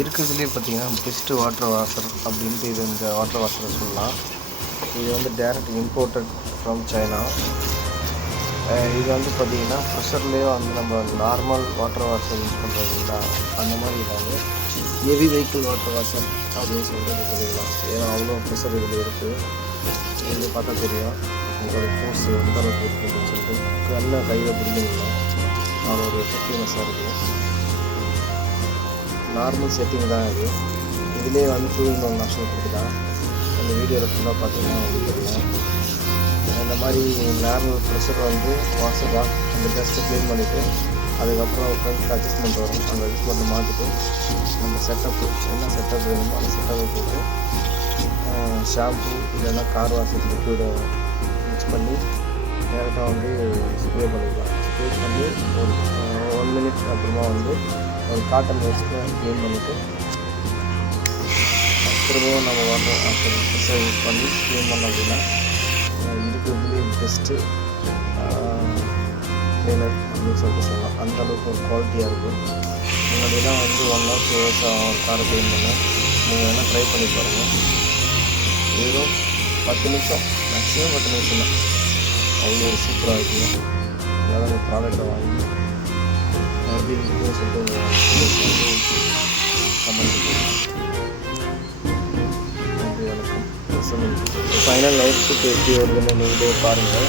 இருக்கிறதுலே பார்த்தீங்கன்னா best water washer அப்படின்ட்டு இது இந்த வாட்டர் வாஷரை சொல்லலாம். இது வந்து டேரக்ட் இம்போர்ட்டட் ஃப்ரம் சைனா. இது வந்து பார்த்திங்கன்னா ப்ரெஷர்லேயே வந்து நம்ம நார்மல் வாட்டர் வாஷர் யூஸ் பண்ணுறதுங்களா அந்த மாதிரி இல்லாமல் ஹெவி வெஹிக்கிள் வாட்டர் வாஷர் அப்படின்னு சொல்கிறது சொல்லிக்கலாம். ஏன்னா அவ்வளோ ப்ரெஷர் இதில் இருக்குது. இது பார்த்தா தெரியும் உங்களோட ஃபோர்ஸ் எந்த அளவுக்கு இருக்குன்னு சொல்லிட்டு நல்ல கையில் பிடிக்கல அதோட எஃபெக்டிவ்னஸாக இருக்குது. நார்மல் செட்டிங் தான் இது. இதிலே வந்து 2-in-1 ஆப்ஷன் கொடுத்துட்டான். அந்த வீடியோவில் ஃபுல்லாக பார்த்தீங்கன்னா உங்களுக்கு தெரியும். இந்த மாதிரி நார்மல் ப்ரெஷர் வந்து வாஷர் அந்த டஸ்ட்டை க்ளீன் பண்ணிவிட்டு அதுக்கப்புறம் அட்ஜஸ்ட்மெண்ட் வரும். அந்த அட்ஜஸ்ட்மெண்ட்டை மாற்றிட்டு நம்ம செட்டப்பு என்ன செட்டப் வேணுமோ அந்த செட்டப்பை போட்டு ஷாம்பு இல்லைன்னா கார் வாஷர் லிக்விடை மிக்ஸ் பண்ணி டேரெக்டாக வந்து ஸ்ப்ரே பண்ணிக்கலாம். ஸ்ப்ரே பண்ணி ஒரு 1 minute அப்புறமா வந்து ஒரு காட்டன் வேஸ்ட்டை க்ளீன் பண்ணிவிட்டு திரும்பவும் நம்ம வாட்டர் வாஷர் ப்ரெஷ்ஷை யூஸ் பண்ணி க்ளீன் பண்ணோம் அப்படின்னா இருக்கிறதுலேயே பெஸ்ட்டு க்ளீனர் அப்படின்னு சொல்லிட்டு சொல்லலாம். அந்தளவுக்கு ஒரு குவாலிட்டியாக இருக்குது. முன்னாடிலாம் வந்து 1 hour 2 hours ஆகும் காரை க்ளீன் பண்ண. நீங்கள் வேணால் ட்ரை பண்ணி பாருங்கள். வெறும் 10 நிமிஷம் மேக்ஸிமம் 10 நிமிஷம் தான். அவ்வளோ சூப்பராக இருக்குங்க. அதனால் அந்த ப்ராடக்டை வாங்கி எப்படி இருக்குன்னு சொல்லிட்டு கமெண்ட் நன்றி, வணக்கம். ஃபைனல் லைஃப்க்கு எப்படி வருதுன்னு நீங்களே பாருங்கள்.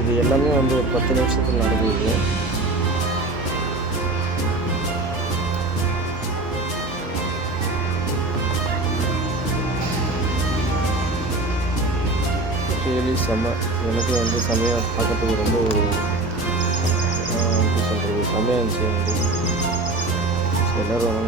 இது எல்லாமே வந்து ஒரு 10 நிமிஷத்தில் நடக்குது. ரியலி செம்ம. எனக்கு வந்து செம்மையாக பார்க்கறதுக்கு ரொம்ப ஒரு எப்படி சொல்கிறது செம்மையாக இருந்துச்சு. எல்லோரும்